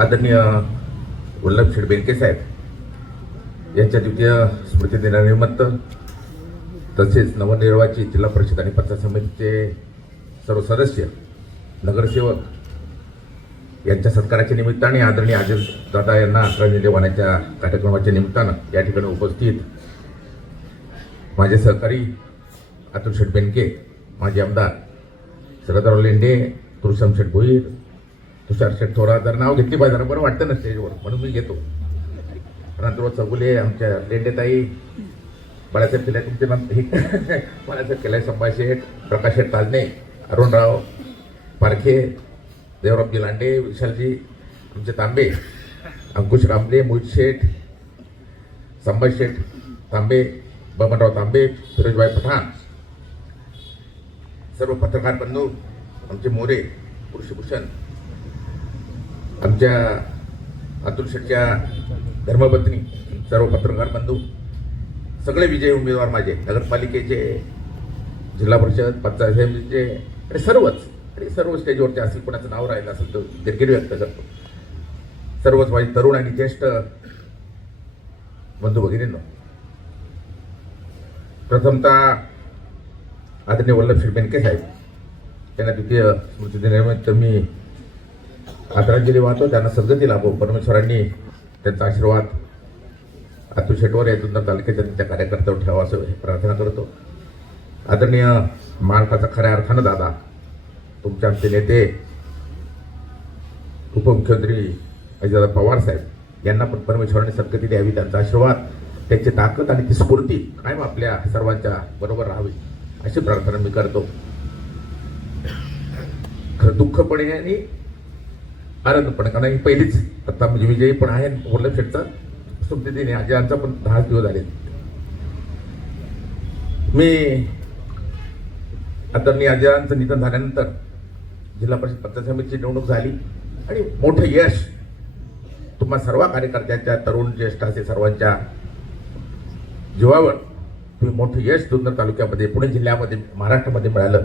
आदरणीय वल्लभ शेठ बेनके साहेब यांच्या द्वितीय स्मृती दिनानिमित्त तसेच नवनिर्वाचित जिल्हा परिषद आणि पंचायत समितीचे सर्व सदस्य नगरसेवक यांच्या सत्काराच्या निमित्ताने आदरणीय अजित दादा यांना आदरांजली वाहण्याच्या कार्यक्रमाच्या निमित्तानं या ठिकाणी उपस्थित माझे सहकारी अतुल शेठ बेनके, माजी आमदार शरदराव लेंडे, तुळशीराम शेठ भोईर, तुषार शेठ थोरात, जर नाव घेतली पाहिजे बरं वाटतं ना स्टेजवर, म्हणून मी घेतो. अनंतराव चौगुले, आमच्या लेंडेताई, बाळासाहेब केलाय तुमचे नाम बाळासाहेब केलाय, संभाजी शेठ, प्रकाश शेठ ताजने, अरुणराव पारखे, देवरामजी लांडे, विशालजी आमचे तांबे, अंकुश रामले, मोहित शेठ, संभाजी शेठ तांबे, बबनराव तांबे, फिरोजभाई पठाण, सर्व पत्रकार बंधू, आमचे मोरे, कृषीभूषण, आमच्या अतुल शेठच्या धर्मपत्नी, सर्व पत्रकार बंधू, सगळे विजयी उमेदवार माझे, नगरपालिकेचे, जिल्हा परिषद, पंचायत समितीचे आणि सर्व स्टेजवरचे असतील, कोणाचं नाव राहिलं असेल तर दिलगिरी व्यक्त करतो. सर्वच माझे तरुण आणि ज्येष्ठ बंधू भगिनींनो, प्रथमतः आदरणीय वल्लभ शेठ बेनके साहेब यांना द्वितीय स्मृती दिनानिमित्त मी आदरांजली वाहतो. त्यांना सद्गती लाभो, परमेश्वरांनी त्यांचा आशीर्वाद अतुल शेठवर या जुन्नर तालुक्याच्या त्यांच्या कार्यकर्त्यावर ठेवा असं प्रार्थना करतो. आदरणीय महाराष्ट्राचा खऱ्या अर्थानं दादा, तुमचे आमचे नेते उपमुख्यमंत्री अजितदादा पवार साहेब यांना पण परमेश्वरांनी सद्गती द्यावी, त्यांचा आशीर्वाद, त्यांची ताकद आणि ती स्फूर्ती कायम आपल्या सर्वांच्या बरोबर राहावी अशी प्रार्थना मी करतो. खरं दुःखपणे आणि आनंदपणे, कारण ही पहिलीच आता म्हणजे विजयी पण आहे वल्लभ शेठचा स्मृतिदिनी, आजींचा पण 10 दिवस झाले. मी आदरणीय आजींचं निधन झाल्यानंतर जिल्हा परिषद पंचायत समितीची निवडणूक झाली आणि मोठं यश तुम्हा सर्व कार्यकर्त्यांच्या, तरुण ज्येष्ठ असे सर्वांच्या जीवावर तुम्ही मोठं यश जुन्नर तालुक्यामध्ये, पुणे जिल्ह्यामध्ये, महाराष्ट्रामध्ये मिळालं.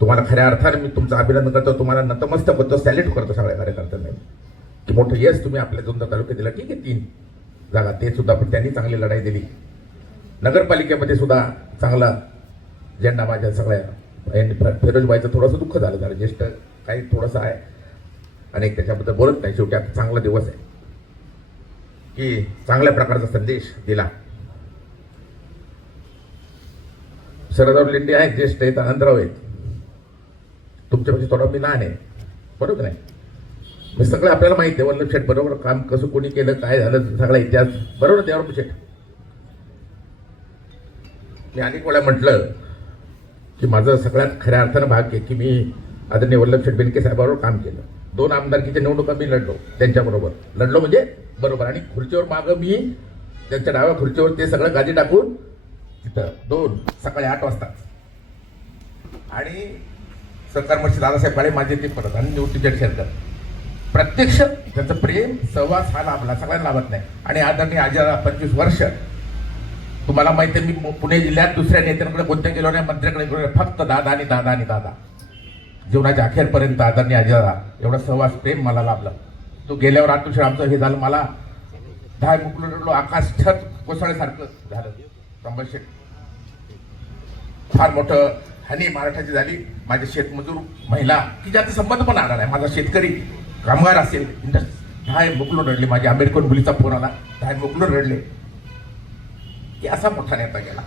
तुम्हाला खऱ्या अर्थाने मी तुमचं अभिनंदन करतो, तुम्हाला नतमस्तक होतो, सॅल्यूट करतो सगळ्या कार्यकर्त्यांना की मोठं यश तुम्ही आपल्या जुन्नर तालुक्यात दिलं. ठीक आहे, 3 जागा ते सुद्धा, पण त्यांनी चांगली लढाई दिली. नगरपालिकेमध्ये सुद्धा चांगला झेंडा माझ्या सगळ्या यांनी, फिरोजबाईचं थोडंसं दुःख झालं, जरा ज्येष्ठ काही थोडंसं आहे आणि त्याच्याबद्दल बोलत नाही. शेवटी आता चांगला दिवस आहे की चांगल्या प्रकारचा संदेश दिला. शरदराव लेंडे आहेत, ज्येष्ठ आहेत, आनंदराव आहेत, तुमच्यापेक्षा थोडा मी लहान आहे, बरोबर नाही. मी सगळं आपल्याला माहिती आहे वल्लभ शेठ बरोबर काम कसं कोणी केलं, काय झालं, सगळा इतिहास बरोबर देवराम शेठ. मी अनेक वेळा म्हटलं की माझं सगळ्यात खऱ्या अर्थानं भाग्य की मी आदरणीय वल्लभ शेठ बेनके साहेबांबरोबर काम केलं. 2 आमदारकीच्या निवडणुका मी लढलो त्यांच्याबरोबर, लढलो म्हणजे बरोबर, आणि खुर्चीवर मागं मी त्यांच्या डाव्या खुर्चीवर ते सगळं गादी टाकून तिथं 2 सकाळी 8 वाजता, आणि सरकारमर्शी दादासाहेब काळे माझे ते परत, आणि निवृत्तीचे शेरकर, प्रत्यक्ष त्यांचं प्रेम सहवास हा लाभला, सगळ्यांना लाभत नाही. आणि आदरणीय आजीला 25 वर्ष, तुम्हाला माहिती आहे मी पुणे जिल्ह्यात दुसऱ्या नेत्यांकडे कोणत्या गेलो नाही, मंत्र्याकडे गेलो नाही, फक्त दादा आणि दादा आणि दादा. जीवनाच्या अखेरपर्यंत आदरणीय आजीला एवढा सहवास प्रेम मला लाभला. तो गेल्यावर अतुल शेठ आमचं हे झालं, मला 10 मुकलो रडलो, आकाश छत कोसळल्यासारखं झालं. संभाजी शेठ फार मोठं हानी महाराष्ट्राची झाली. माझे शेतमजूर महिला की ज्याचा संबंध पण आला नाही, माझा शेतकरी कामगार असेल, 10 मुकलो रडले. माझ्या अमेरिकन मुलीचा फोन आला, 10 मुकलो रडले की असा मोठा नेता गेला.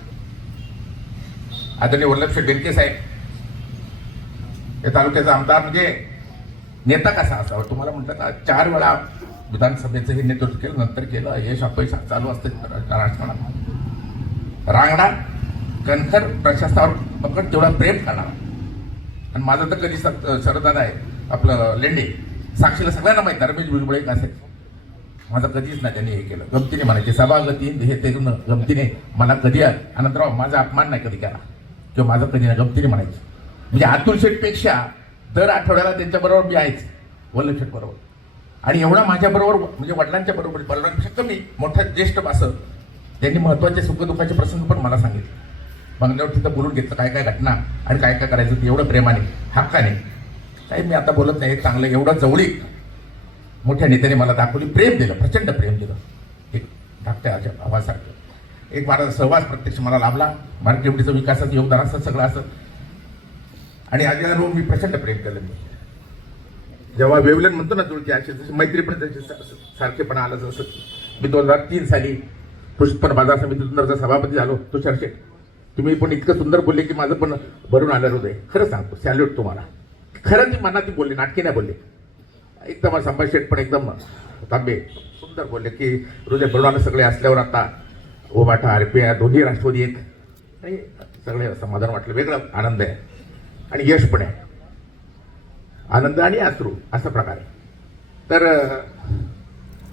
आदरणीय वल्लभ शेठ बेनके साहेब या तालुक्याचा आमदार म्हणजे नेता कसा असावा, तुम्हाला म्हटलं का 4 वेळा विधानसभेचं हे नेतृत्व केलं, नंतर केलं, यश अपयश चालू असतं राजकारणात. रांगडा कणखर प्रशासनावर पकड तेवढा प्रेम करणार. आणि माझं तर कधी शरदादा आहे आपलं लेंडे, साक्षीला सगळ्यांना माहिती, रमेश भुजबळ एक असेल, माझं कधीच नाही त्यांनी हे केलं, गमतीने म्हणायचे सभागती हे ते गमतीने, मला कधी अनंतराव माझा अपमान नाही कधी केला किंवा माझं कधी नाही, गमतीने म्हणायचे. म्हणजे अतुल शेठपेक्षा दर आठवड्याला त्यांच्याबरोबर मी आहेच, वल्लभ शेठ बरोबर. आणि एवढा माझ्याबरोबर म्हणजे वडिलांच्या बरोबर, वडिलांपेक्षा कमी मोठा ज्येष्ठ असं, त्यांनी महत्त्वाचे सुखदुःखाचे प्रसंग पण मला सांगितले. बंगल्यावर तिथं बोलून घेतलं काय काय घटना आणि काय काय करायचं ते एवढं प्रेमाने, हक्काने. काही मी आता बोलत नाही, चांगलं एवढं जवळीक मोठ्या नेत्याने मला दाखवली, प्रेम दिलं, प्रचंड प्रेम दिलं, एक धाकट्या भावासारखं. एक माझा सहवास प्रत्यक्ष मला लाभला, मार्केटचं विकासाचं योगदान असं सगळं असं. आणि अजितदादांवर मी प्रचंड प्रेम केलं. मी जेव्हा वेवलन म्हणतो ना जुळकी, अशी जशी मैत्री पण त्याची सारखेपणा आलं. जसं मी 2003 साली कृषी उत्पन्न बाजार समिती जुन्नरचा सभापती झालो. तुषार शेठ, तुम्ही पण इतकं सुंदर बोलले की माझं पण भरून आलं हृदय. खरं सांगतो, सॅल्यूट तुम्हाला. खरं ती मनात बोलले, नाटकी नाही बोलले. एकदम संभाजी शेठ पण एकदम तांबे सुंदर बोलले की हृदय भरून आलं सगळे असल्यावर. आता उभाटा आरपीआय दोन्ही राष्ट्रवादी एक, आणि सगळे समाधान वाटलं, वेगळं आनंद आहे आणि यश पण आहे. आनंद आणि अश्रू असा प्रकार आहे. तर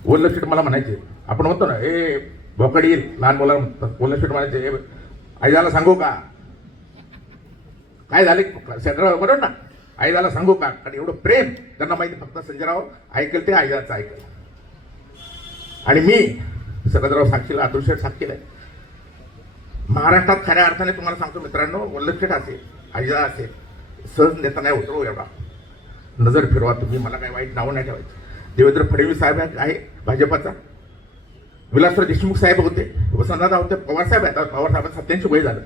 वल्लभ शेठ मला म्हणायचे, आपण म्हणतो ना हे भोकड येईल लहान मुलांना, वल्लभ शेठ म्हणायचे आईदाला सांगू का काय झाले सेंट्रल, बरोबर ना, आईदाला सांगू का. आणि एवढं प्रेम त्यांना माहिती, फक्त संजयराव ऐकेल ते आईदाचं ऐकेल. आणि मी शरदराव साक्षीला, अतुल शेठ साक्षीला आहे. महाराष्ट्रात खऱ्या अर्थाने तुम्हाला सांगतो मित्रांनो, वल्लभ शेठ असेल, आईदा असेल, सहज नेता नाही होतो एवढा. नजर फिरवा तुम्ही, मला काही वाईट नावं नाही ठेवायचं. देवेंद्र फडणवीस साहेब आहे भाजपाचा, विलासराव देशमुख साहेब होते, वसंतदादा होते, पवार साहेब आहेत. पवार साहेबांचं 87 वय झालं.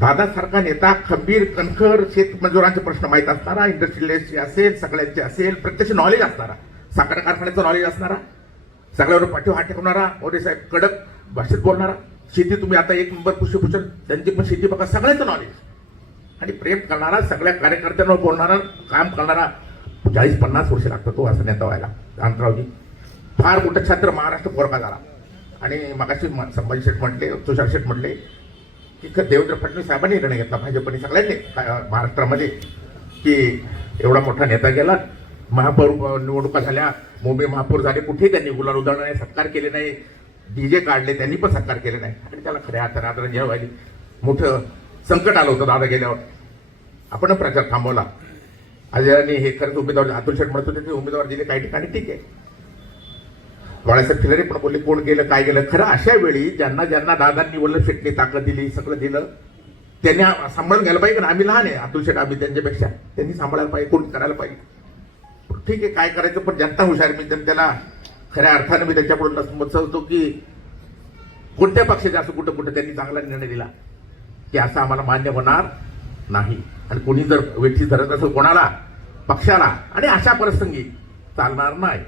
दादासारखा नेता, खंबीर, कणखर, शेतमजुरांचे प्रश्न माहीत असणारा, इंडस्ट्रियलिस्टचे असेल, सगळ्यांचे असेल, प्रत्यक्ष नॉलेज असणारा, साखर कारखान्याचं नॉलेज असणारा, सगळ्यावर पाठीवर हात ठेवणारा, मोदी साहेब कडक भाषेत बोलणारा. शेती तुम्ही आता एक नंबर पुष्पभूषण, त्यांची पण शेती बघा, सगळ्यांचं नॉलेज आणि प्रेम करणारा, सगळ्या कार्यकर्त्यांवर बोलणारा, काम करणारा. 40-50 वर्ष लागतं तो असं नेता व्हायला. अनंतरावजी फार मोठं छात्र महाराष्ट्र पोरका झाला. आणि मगाशी संभाजी शेठ म्हटले, तुषार शेठ म्हटले की देवेंद्र फडणवीस साहेबांनी निर्णय घेतला, भाजपने सगळ्यांनी महाराष्ट्रामध्ये, की एवढा मोठा नेता गेला. महापौर निवडणुका झाल्या, मुंबई महापौर झाले, कुठेही त्यांनी गुलाल उधळला नाही, सत्कार केले नाही, डीजे काढले, त्यांनी पण सत्कार केले नाही. आणि त्याला खऱ्या अर्थाने आदरांजली व्हायली. मोठं संकट आलं होतं दादा गेल्यावर, आपण प्रचार थांबवला. अजयने हे खरंच उमेदवार, अतुल शेठ म्हणत होते ते उमेदवार दिले काही ठिकाणी, ठीक आहे. बाळासाहेब खिलारे पण बोलले कोण गेलं काय गेलं. खरं अशा वेळी ज्यांना ज्यांना दादांनी वल्लभ शेठनी ताकद दिली, सगळं दिलं, त्यांनी सांभाळून घ्यायला पाहिजे. पण आम्ही लहान आहे, अतुल शेठ आम्ही त्यांच्यापेक्षा, त्यांनी सांभाळायला पाहिजे, कोण करायला पाहिजे. ठीक आहे, काय करायचं, पण जनता हुशार. मी जनतेला खऱ्या अर्थाने मी त्यांच्याकडून समजतो की कोणत्या पक्षाचे असं कुठं कुठं त्यांनी चांगला निर्णय दिला की असं आम्हाला मान्य होणार नाही. आणि कोणी जर वेठी धरत असेल कोणाला, पक्षाला, आणि अशा प्रसंगी चालणार नाही.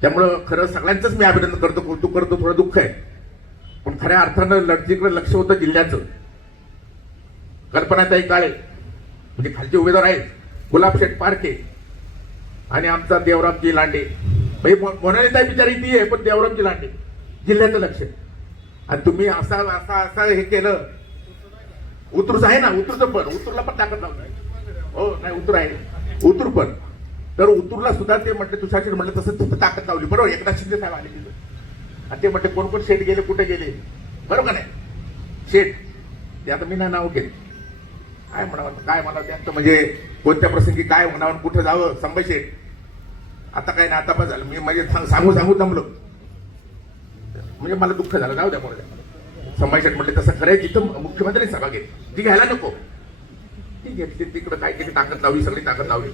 त्यामुळं खरं सगळ्यांचंच मी अभिनंदन करतो, कौतुक करतो. थोडं दुःख आहे, पण खऱ्या अर्थानं लढतीकडे लक्ष होतं जिल्ह्याचं. कल्पनाताई काळे म्हणजे खालचे उमेदवार आहेत, गुलाबशेठ पारखे आणि आमचा देवरामजी लांडे. मोनालीताई बिचारी ती आहे, पण देवरामजी लांडे जिल्ह्याचं लक्ष. आणि तुम्ही असं हे केलं. उतरूच आहे ना, उतरूचं पण, उतरला पण ताकद लावली. हो नाही, उतूर आहे, उतूर पण. तर उतूरला सुद्धा ते म्हटले, तुषार शेठ म्हटलं तसं तिथं ताकद लावली. बरोबर, एकनाथ शिंदे साहेब आले तिथं आणि ते म्हटले कोण कोण शेठ गेले, कुठे गेले, बरोबर का नाही. शेठ ते आता मी ना नाव घेत, काय म्हणावं, काय म्हणावं त्यांचं, म्हणजे कोणत्या प्रसंगी काय म्हणावं, कुठं जावं. संभाजी शेठ आता काय नाही, आता पण झालं. मी म्हणजे सांगू जमलो, म्हणजे मला दुःख झालं. जाऊ द्या मोरद्या. संभाजी शेठ म्हटले तसं खरंय, जिथं मुख्यमंत्री सभा घेत ती घ्यायला नको, ती घेतली, तिकडं काय केली, ताकद लावली, सगळी ताकद लावली,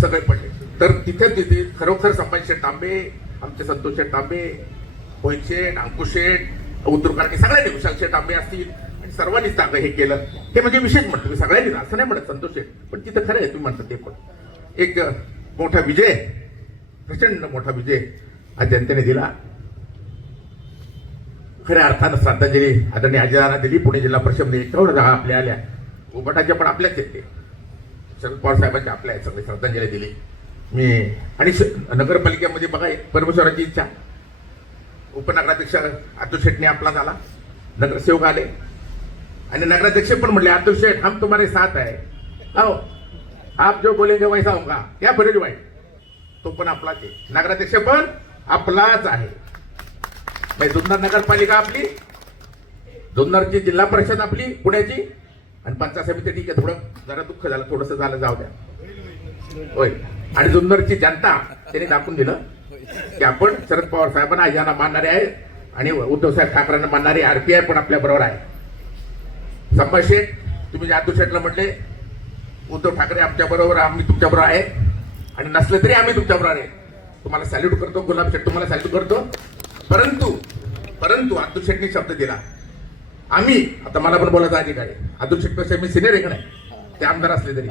सगळे पडले. तर तिथे खरोखर संभाजी शेठ तांबे, आमचे संतोष शेठ तांबे, मोहित शेठ, अंकुश शेठ, उतरकारणी सगळ्यांनी, विशाल शेठ तांबे असतील, आणि सर्वांनीच ताकद हे केलं. हे म्हणजे विशेष म्हणतो मी, सगळ्यांनी, असं नाही म्हणत संतोष शेठ, पण तिथं खरं आहे तुम्ही म्हणतात ते पण एक मोठा विजय, प्रचंड मोठा विजय आज जनतेने दिला. खऱ्या अर्थानं श्रद्धांजली आदरणीय अजितदादांना दिली. पुणे जिल्हा परिषदेमध्ये 51 जागा आपल्या आल्या, उभाटाच्या पण आपल्याच आहेत, ते शरद पवार साहेबांच्या आपल्या आहेत, सगळी श्रद्धांजली दिली मी. आणि नगरपालिकेमध्ये बघा, परमेश्वराची इच्छा, उपनगराध्यक्ष अतुल शेठने आपला झाला, नगरसेवक आले आणि नगराध्यक्ष पण म्हणले अतुल शेठ हम तुम्हारे साथ है, आओ आप जो बोलेंगे वैसा होगा, क्या फिरोज भाई. तो पण आपलाच आहे, नगराध्यक्ष पण आपलाच आहे. जुन्नर नगरपालिका आपली, जुन्नरची जिल्हा परिषद आपली पुण्याची, आणि पंचायत समिती ठीक आहे. थोडं जरा दुःख झालं, थोडंसं झालं, जाऊ द्या. होय, आणि जुन्नरची जनता त्यांनी दाखवून दिलं की आपण शरद पवार साहेबांना यांना मानणारे आहे आणि उद्धव साहेब ठाकरेंना मानणारे, आरपीआय पण आपल्या बरोबर आहे. संभाजी शेठ तुम्ही अतुल शेठला म्हटले उद्धव ठाकरे आमच्या बरोबर, आम्ही तुमच्या बरोबर आहे. आणि नसलं तरी आम्ही तुमच्याबरोबर आहे. तुम्हाला सॅल्यूट करतो, गुलाब शेठ तुम्हाला सॅल्यूट करतो. परंतु अतुल शेठने शब्द दिला, आम्ही आता मला पण बोलायचा अधिकार आहे, अतुल शेठपेक्षा मी सिनियर आहे का नाही, ते आमदार असले तरी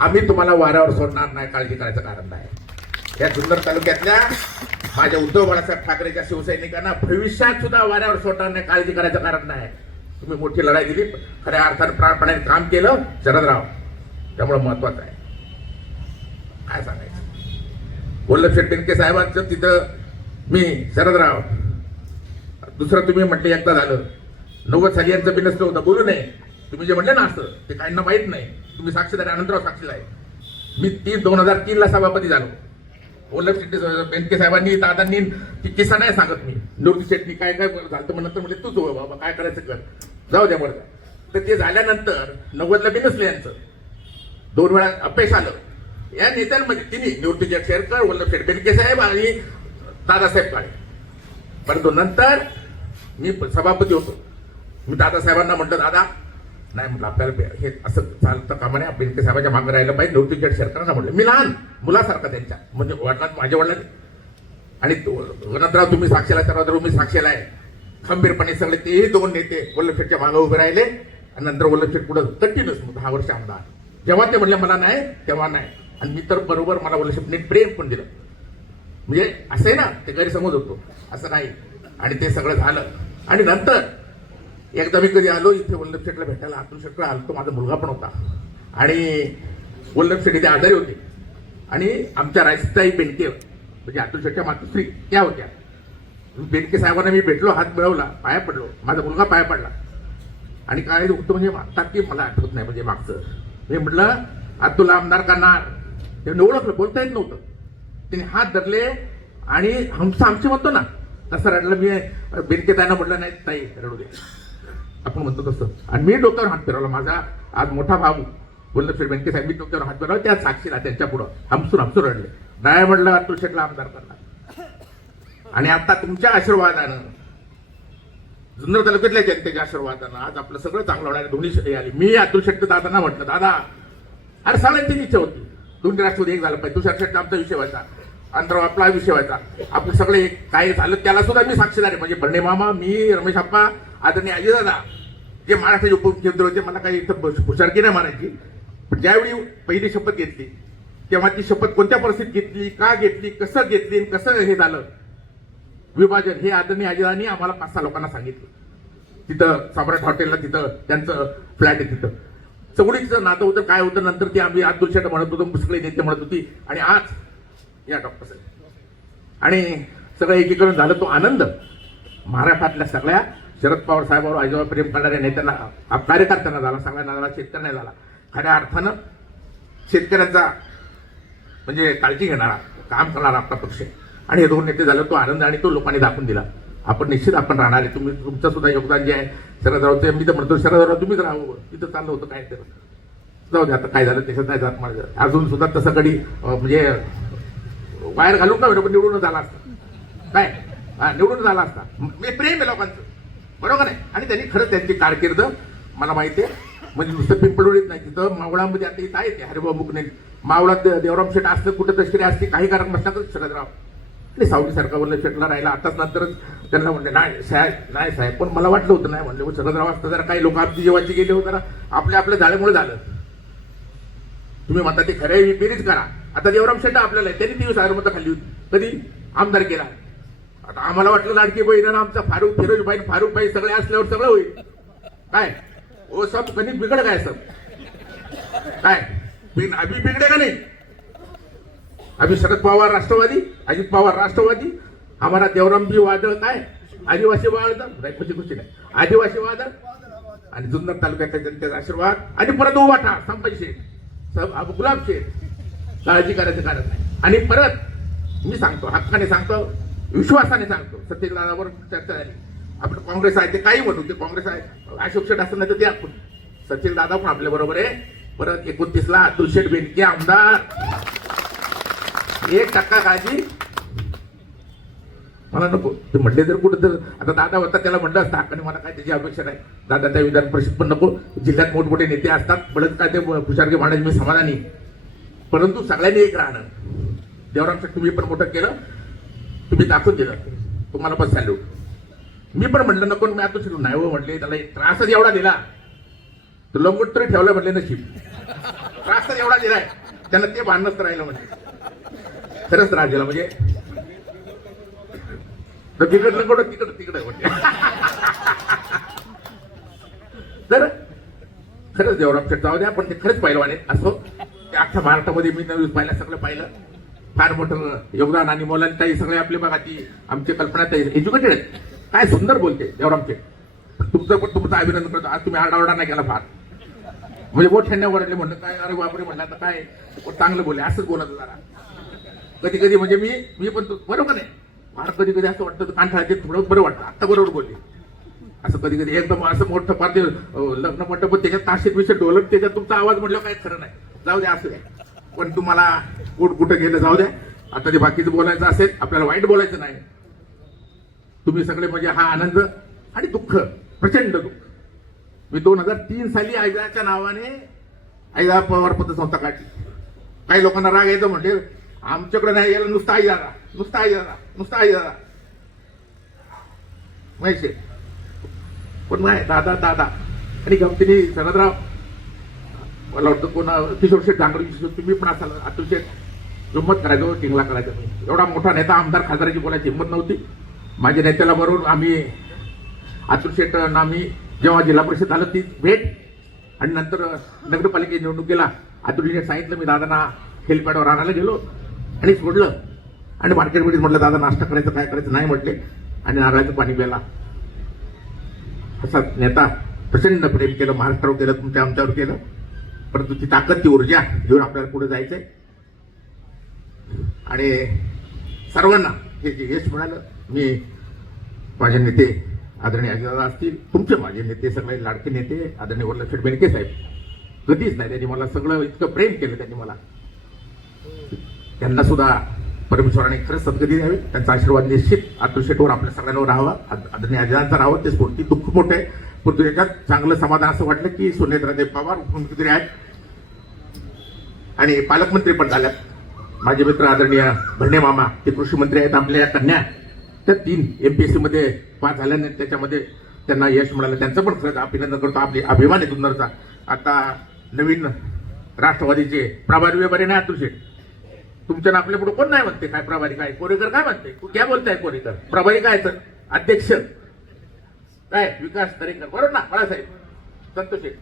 आम्ही तुम्हाला वाऱ्यावर सोडणार नाही, काळजी करायचं कारण नाही. या जुन्नर तालुक्यातल्या माझ्या उद्धव बाळासाहेब ठाकरेच्या शिवसैनिकांना भविष्यात सुद्धा वाऱ्यावर सोडणार नाही, काळजी करायचं कारण नाही. तुम्ही मोठी लढाई दिली, खऱ्या अर्थाने प्राणपणाने काम केलं शरदराव, त्यामुळे महत्वाचं आहे. काय सांगायचं, वल्लभ शेठ बेनके साहेबांचं तिथं मी शरदराव, दुसरं तुम्ही म्हटले एकदा झालं, 90 साली यांचं बिनसलं होतं, बोलू नये. तुम्ही जे म्हणले ना असं, ते काहींना माहित नाही, तुम्ही साक्षीदार आहे, अनंतराव साक्षीदार आहे. मी 2003 सभापती झालो. वल्लभ शेट्टी बेनके साहेबांनी, दादांनी ती किस्सा नाही सांगत मी, निवृत्ती शेट्टी काय काय झालं म्हणत म्हणजे तूच हो बाबा, काय करायचं कर, जाऊ द्या बरं. तर ते झाल्यानंतर 90ला बिनसलं यांचं, 2 वेळा अपयश आलं. या नेत्यांमध्ये तिन्ही निवृत्ती शेरकर, वल्लभ शेठ बेनके साहेब आणि दादासाहेब काळे. परंतु नंतर मी सभापती होतो. मी दादासाहेबांना म्हटलं, दादा नाही म्हटलं, आपल्याला हे असं चालतं कामा नाही, बेनके साहेबांच्या मागे राहिलं पाहिजे. निवृत्ती शेठ शेरकरांना म्हटलं, मी लहान मुलासारखा त्यांच्या, म्हणजे वडिलांना, माझ्या वडिलांनी. आणि अनंतराव तुम्ही साक्षीला, सर्वत्र मी साक्षीला आहे. खंबीरपणे सगळे तेही 2 नेते वल्लभ शेठच्या मागे उभे राहिले. आणि नंतर वल्लभ शेठ पुढे कंटिन्यूस 10 वर्ष आमदार. जेव्हा ते म्हणले मला नाही, तेव्हा नाही. आणि मी तर बरोबर, मला वल्लभ शेठने प्रेम पण दिलं. म्हणजे असं आहे ना, ते गैरसमज होतो, असं नाही. आणि ते सगळं झालं. आणि नंतर एकदा मी कधी आलो इथे वल्लभ शेठला भेटायला, अतुल शेठला आलो, तो माझा मुलगा पण होता. आणि वल्लभ शेठ इथे आजारी होते. आणि आमच्या राजताई बेनके, म्हणजे अतुल शेठच्या मातुश्री, त्या होत्या. बेनके साहेबांना मी भेटलो, हात मिळवला, पाया पडलो, माझा मुलगा पाया पडला. आणि काय होतं म्हणजे आता की मला आठवत नाही, म्हणजे मागचं मी म्हटलं, अतुल आमदार करणार, त्यांनी ओळखलं, बोलता येत नव्हतं. त्यांनी हात धरले आणि आमचे म्हणतो ना तसं रडलं. मी बेनके ताईंना म्हटलं, नाही ताई रडू दे, आपण म्हणतो तसं. आणि मी डोक्यावर हात फिरवला. माझा आज मोठा भाऊ वल्लभ शेठ बेनके साहेब, मी डोक्यावर हात फिरवला, त्या साक्षीला त्यांच्या पुढं हमसून रडले. नाही म्हटलं, अतुल शेठला आमदार करणार. आणि आता तुमच्या आशीर्वादानं, जुन्नर तालुक्यातल्या जनतेच्या आशीर्वादानं आज आपलं सगळं चांगलं होणार. दोन्ही शेती आली. मी अतुल शेट्टी दादांना म्हटलं, दादा अरे सगळ्यांची इच्छा होती, 2 राष्ट्रवादी एक झालं पाहिजे. तुषार शेट्टी आमचा विषय व्हायचा, अंतराव आपला विषय व्हायचा, आपण सगळे काय झालं त्याला सुद्धा मी साक्षीदार आहे. म्हणजे भरणे मामा, मी, रमेश आप्पा, आदरणीय अजितदादा, जे महाराष्ट्राचे उपमुख्यमंत्री होते, मला काही इथं हुशारकी नाही मारायची. पण ज्यावेळी पहिली शपथ घेतली, तेव्हा ती शपथ कोणत्या परिस्थितीत घेतली, का घेतली, कसं घेतली, कसं हे झालं विभाजन, हे आदरणीय अजितदादांनी आम्हाला 5-6 लोकांना सांगितलं. तिथं सम्राट हॉटेलला, तिथं त्यांचं फ्लॅट आहे, तिथं चौडीचं नातं होतं, काय होतं. नंतर ती आम्ही अतुल शेठ म्हणत होतो, मुसळे नेते म्हणत होती. आणि आज या डॉक्टर साहेब आणि सगळं एकीकरण झालं. तो आनंद महाराष्ट्रातल्या सगळ्या शरद पवार साहेबांवर, आजीवर प्रेम करणाऱ्या नेत्यांना, कार्यकर्त्यांना झाला, सगळ्यांना झाला, शेतकऱ्यांना झाला. खऱ्या अर्थानं शेतकऱ्यांचा म्हणजे काळजी घेणारा, काम करणारा आपला पक्ष आहे. आणि हे 2 नेते झालं, तो आनंद. आणि तो लोकांनी दाखवून दिला. आपण निश्चित आपण राहणार आहे. तुम्ही, तुमचं सुद्धा योगदान जे आहे शरदरावचं, मी तर म्हणतो शरदराव तुम्हीच राहावं. तिथं चाललं होतं काय तर जाऊ दे, आता काय झालं त्याच्यात नाही जात. माझं अजून सुद्धा तसं कधी म्हणजे बाहेर घालून ना पण निवडून झाला असता, काय निवडून झाला असता. मी प्रेम आहे लोकांचं, बरोबर आहे. आणि त्यांनी खरंच त्यांची कारकीर्द मला माहिती आहे. म्हणजे नुसतं पिंपळुडीत नाही, तिथं मावळामध्ये आता इथं आहे ते हरिभाऊ मुकणे, मावळात देवराम शेठ असतं, कुठं तस्करी असते, काही कारण नसतातच शरदराव. आणि सावडी सरकार वल्लभ शेठला राहिला. आताच नंतरच त्यांना म्हणले, नाही साहेब, नाही साहेब, पण मला वाटलं होतं नाही म्हणले. शरदराव असतं जरा काही लोक आपली जीवाची गेले होते, आपल्या झाल्यामुळे झालं. तुम्ही म्हणता ते खरं, बेरीज करा. आता देवराम शेठ आपल्याला, त्यांनी 23,000 मतं खाल्ली होती, कधी आमदार केला. आता आम्हाला वाटलं लाडकी बहीण आमचा फारुख भाई सगळे असल्यावर सगळं होईल. काय ओ सब गणित बिघड काय सब, काय अभि बिगडे का नहीं. अभी शरद पवार राष्ट्रवादी, अजित पवार राष्ट्रवादी, हमारा देवराम जी वादळ काय आदिवासी वादळ, खुशी नाही आदिवासी वादळ. आणि जुन्नर तालुक्यातल्या जनतेचा आशीर्वाद. आणि परत उभाटा संभाजी शेठ, गुलाब शेठ, काळजी करायचं कारण नाही. आणि परत मी सांगतो, हक्काने सांगतो, विश्वासाने सांगतो, सत्यदादावर चर्चा झाली. आपण काँग्रेस आहे ते काही म्हणू, ते काँग्रेस आहे, अशोक शेठ असं नाही तर ते आपण, सचिन दादा पण आपल्या बरोबर आहे. परत 29ला अतुल शेठ बेनके आमदार, 1% काळजी मला नको. ते म्हटले जर कुठं तर आता दादा होता त्याला म्हटलं असतं हक्काने, मला काय त्याची अपेक्षा नाही. दादा त्या विधान परिषद पण नको, जिल्ह्यात मोठमोठे नेते असतात, बळच काय ते हुशारगे मांडायचे, मी समाधानी. परंतु सगळ्यांनी एक राहणं. देवरामचं तुम्ही पण मोठं केलं, तुम्ही दाखवून दिलं, तुम्हाला पण सॅल्यूट. मी पण म्हटलं नको, मी आता शिकलो नाही हो म्हटले, त्याला त्रासच एवढा दिला, तर लंगोट तरी ठेवलं म्हटले नशीब. त्रासच एवढा दिलाय त्यांना, ते भांडणच राहिलं म्हणजे खरंच त्रास दिला म्हणजे. तर तिकडलं कुठं तिकडं म्हणजे. तर खरंच देवराम शेठ जाऊ द्या, पण ते खरंच पहिलवान आहेत. असं ते अख्ख्या महाराष्ट्रामध्ये मी नवीन पाहिलं, सगळं पाहिलं, फार मोठं योगदान. आणि मुलांताही सगळे आपले बघा, ती आमची कल्पनाताई एज्युकेटेड आहेत, काय सुंदर बोलते देवराम शेठ. तुमचं पण तुमचं अभिनंदन करतो. आज तुम्ही आरडाओरडा नाही केला फार, म्हणजे बोट ठेवण्या वरडले, म्हणलं काय अरे बापरे म्हणलं, आता काय चांगलं बोलले, असंच बोलत जरा. कधी कधी म्हणजे मी पण बरोबर नाही, फार कधी कधी असं वाटतं कांठाळाचे थोडं बरं वाटतं. आता बरोबर बोलले. असं कधी कधी एकदम असं मोठं फार ते लग्न मंडप, त्याच्यात ताशीत विषय ढोलक, त्याच्यात तुमचा आवाज म्हटलं काय खरं नाही. जाऊ द्या, असं द्या, पण तुम्हाला कुठं गेलं जाऊ द्या. आता ते बाकीचं बोलायचं असेल, आपल्याला वाईट बोलायचं नाही. तुम्ही सगळे म्हणजे हा आनंद आणि दुःख, प्रचंड दुःख. मी 2003 साली आयदाच्या नावाने आयदा पवार पतसंस्था काढली. काही लोकांना राग यायचं, म्हणजे आमच्याकडे नाही यायला, नुसता आयदारा, नुसता आयदारा, नुसता आयदारा माहिती. पण नाही, दादा दादा. आणि गमतीने शरदराव, मला वाटतं कोणा किशोर शेठ डांगरे, तुम्ही पण असाल, अतुल शेठ हिंमत करायचो, टिंगला करायचा. एवढा मोठा नेता, आमदार खासदाराची बोलायची हिंमत नव्हती. माझ्या नेत्याला बरोबर आम्ही अतुल शेठ आम्ही जेव्हा जिल्हा परिषद झालं ती भेट, आणि नंतर नगरपालिके निवडणुकीला अतुलजीने सांगितलं, मी दादांना हेलिपॅडवर आणायला गेलो आणि सोडलं, आणि मार्केटमध्ये म्हटलं दादा नाश्ता करायचं काय करायचं नाही म्हटले, आणि नारळाचं पाणी प्यायला. असा नेता, प्रचंड प्रेम केलं, महाराष्ट्रावर केलं, तुमच्या आमच्यावर केलं. परंतु ती ताकद, ती ऊर्जा घेऊन आपल्याला पुढे जायचंय. आणि सर्वांना हे जे यश मिळालं, मी माझे नेते आदरणीय अजितदादा असतील, तुमचे माझे नेते सगळे लाडके नेते आदरणीय वल्लभशेठ बेनके साहेब, कधीच नाही त्यांनी मला सगळं इतकं प्रेम केलं. त्यांनी मला, त्यांना सुद्धा परमेश्वराने खरंच सद्गती द्यावी. त्यांचा आशीर्वाद निश्चित अतुल शेठवर आपल्या सगळ्यांवर राहावा, आदरणीय अजितदादांचा राहावं. ते स्फूर्ती दुःख मोठं आहे, परंतु याच्यात चांगलं समाधान असं वाटलं की सुनेत्रादेव पवार उपमुख्यमंत्री आहेत आणि पालकमंत्री पण झाल्यात. माझे मित्र आदरणीय भरणे मामा, ते कृषी मंत्री आहेत. आपल्या कन्या त्या 3 MPSC मध्ये पास झाल्याने त्याच्यामध्ये त्यांना यश मिळालं, त्यांचं पण खरंच अभिनंदन करतो. आपली अभिमान आहे जुन्नरचा. आता नवीन राष्ट्रवादीचे प्रभारी व्यवहारी नाही अतुल शेठ, तुमच्या आपल्या पुढे कोण नाही म्हणते काय प्रभारी, काय कोरेकर काय म्हणते, क्या बोलताय कोरेकर, प्रभारी काय तर अध्यक्ष काय विकास दरेकर, बरोबर ना बाळासाहेब संतोष शेठ.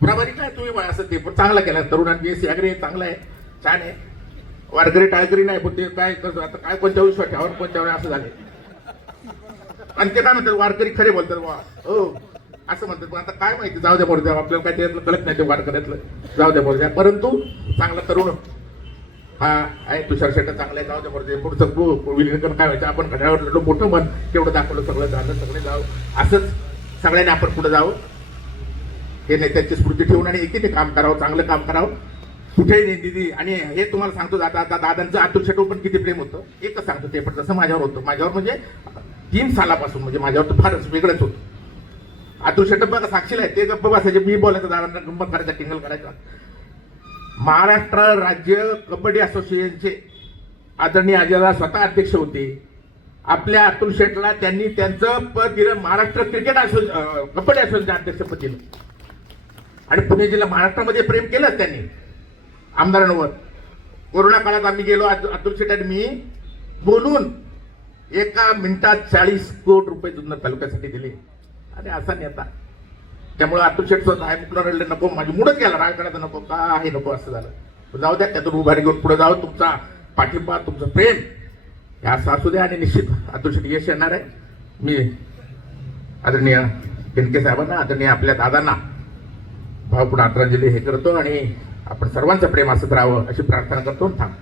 प्रभारी काय तुम्ही असं ते पण चांगला केला, तरुणांनी अग्रे चांगला आहे, छान आहे. वारकरी टाळकरी नाही, पण ते काय करतो आता, काय कोणत्या विश्वास ठेवावर कोणत्यावर असं झाले. आणि ते काय म्हणतात, वारकरी खरे बोलतात वा हो असं म्हणतात. पण आता काय माहिती, जाऊ द्या बोलत्या, आपल्याला काय त्यातलं कळत नाही ते वारकऱ्यातलं, जाऊ द्या बोलत्या. परंतु चांगला तरुण हा आहे, तुषार शेट्टी चांगला आहे, जाऊ द्या बोलते. पुढचं विलीनीकरण काय व्हायचं, आपण घड्यावर लढलो, मोठं मन तेवढं दाखवलं, सगळं झालं, सगळे जाऊ. असंच सगळ्यांनी आपण पुढे जावं, हे नेत्यांची स्मृती ठेवून आणि एकीने काम करावं, चांगलं काम करावं, कुठेही निधी. आणि हे तुम्हाला सांगतो, आता दादांचं अतुल शेठवर पण किती प्रेम होतं, एकच सांगतो ते पण जसं माझ्यावर होतं. माझ्यावर म्हणजे 3 सालापासून म्हणजे माझ्यावर तर फारच वेगळंच होतं. अतुल शेट्टी बघा साक्षीला आहे, ते गप्प बसायचे, मी बोलायचं, दादांना गंमत करायचा, टिंगल करायचा. महाराष्ट्र राज्य कबड्डी असोसिएशनचे आदरणीय अजितदादा स्वतः अध्यक्ष होते. आपल्या अतुल शेठला त्यांनी त्यांचं पद दिलं, महाराष्ट्र क्रिकेट कबड्डी असोसिएशनचे अध्यक्षपद दिलं. आणि पुणे जिल्हा महाराष्ट्रामध्ये प्रेम केलं त्यांनी आमदारांवर. कोरोना काळात आम्ही गेलो, अतुल शेठ आणि मी बोलून 1 मिनिटात 40 कोटी रुपये जुन्नर तालुक्यासाठी दिले. आणि असा नेता, त्यामुळे अतुल शेठ स्वतः आहे मुलं रडले, नको माझी मुडच गेला, राग करायचं नको, काय नको असं झालं. जाऊ द्या, त्यातून उभारी घेऊन पुढे जावं. तुमचा पाठिंबा, तुमचं प्रेम हे असं असू द्या, आणि निश्चित अतुल शेठ यश येणार आहे. मी आदरणीय बेनके साहेबांना, आदरणीय आपल्या दादांना भावपूर्ण आदरांजली हे करतो, आणि आपण सर्वांचं प्रेम असत राहावं अशी प्रार्थना करतो. थांब.